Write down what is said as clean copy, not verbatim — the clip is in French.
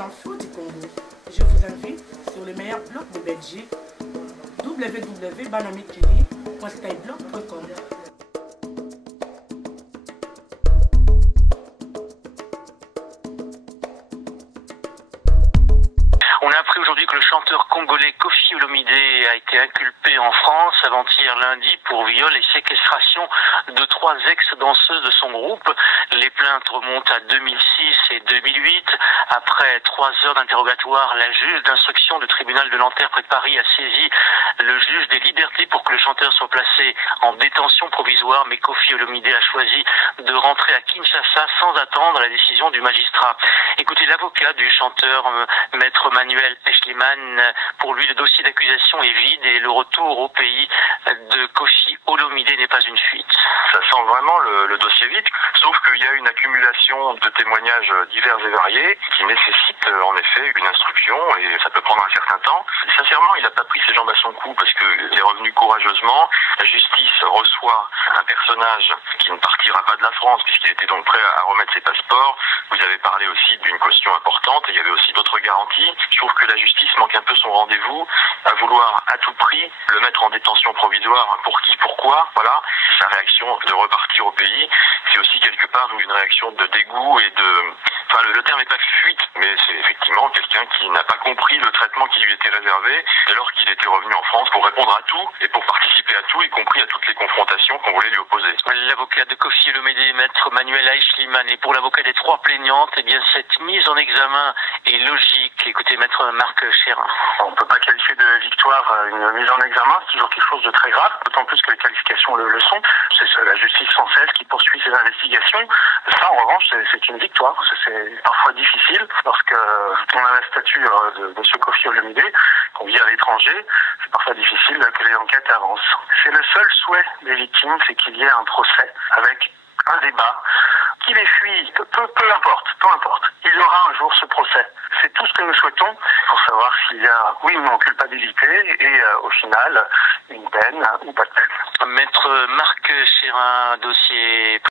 infos du Congo. Je vous invite sur le meilleur blog de Belgique, www.banamikili.skyblog.com. On a appris aujourd'hui que le chanteur congolais Koffi Olomide a été inculpé en France avant-hier lundi pour viol et séquestration de 3 ex-danseuses de son groupe. Les plaintes remontent à 2006 et 2008. Après 3 heures d'interrogatoire, la juge d'instruction du tribunal de Nanterre près de Paris a saisi le juge des libertés pour que le chanteur soit placé en détention provisoire. Mais Koffi Olomide a choisi de rentrer à Kinshasa sans attendre la décision du magistrat. Écoutez, l'avocat du chanteur, maître Manuel Echliman, pour lui le dossier d'accusation est vide et le retour au pays de Koffi Olomide n'est pas une fuite. Ça sent vraiment le dossier vide, sauf qu'il y a une accumulation de témoignages divers et variés qui nécessite en effet une instruction et ça peut prendre un certain temps. Sincèrement, il n'a pas pris ses jambes à son cou parce qu'il est revenu courageusement. La justice reçoit un personnage qui ne partira pas de la France puisqu'il était donc prêt à remettre ses passeports. Vous avez parlé aussi d'une caution importante et il y avait aussi d'autres garanties. Je trouve que la justice manque un peu son rendez-vous à vouloir à tout prix le mettre en détention provisoire. Pour qui, pourquoi, voilà. Sa réaction de repartir au pays, c'est aussi quelque part une réaction de dégoût et de... Enfin, le terme n'est pas fuite, mais c'est effectivement quelqu'un qui n'a pas compris le traitement qui lui était réservé dès lors qu'il était revenu en France pour répondre à tout et pour participer à tout, y compris à toutes les confrontations qu'on voulait lui opposer. L'avocat de Koffi Olomide, maître Manuel Echliman, et pour l'avocat des 3 plaignantes, eh bien cette mise en examen est logique. Écoutez, maître Marc Chérin. On ne peut pas qualifier de victoire une mise en examen, c'est toujours quelque chose de très grave, d'autant plus que les qualifications le sont. C'est la justice française qui poursuit ses investigations. Ça, en revanche, c'est une victoire. C'est parfois difficile lorsque on a la statue de ce Koffi Olomide, qu'on vit à l'étranger. C'est parfois difficile que les enquêtes avancent. C'est le seul souhait des victimes, c'est qu'il y ait un procès avec un débat. Qu'il ait fui, peu importe, il y aura un jour ce procès. C'est tout ce que nous souhaitons pour savoir s'il y a, oui ou non, culpabilité et au final, une peine ou pas de peine. Maître Marc Chérin, dossier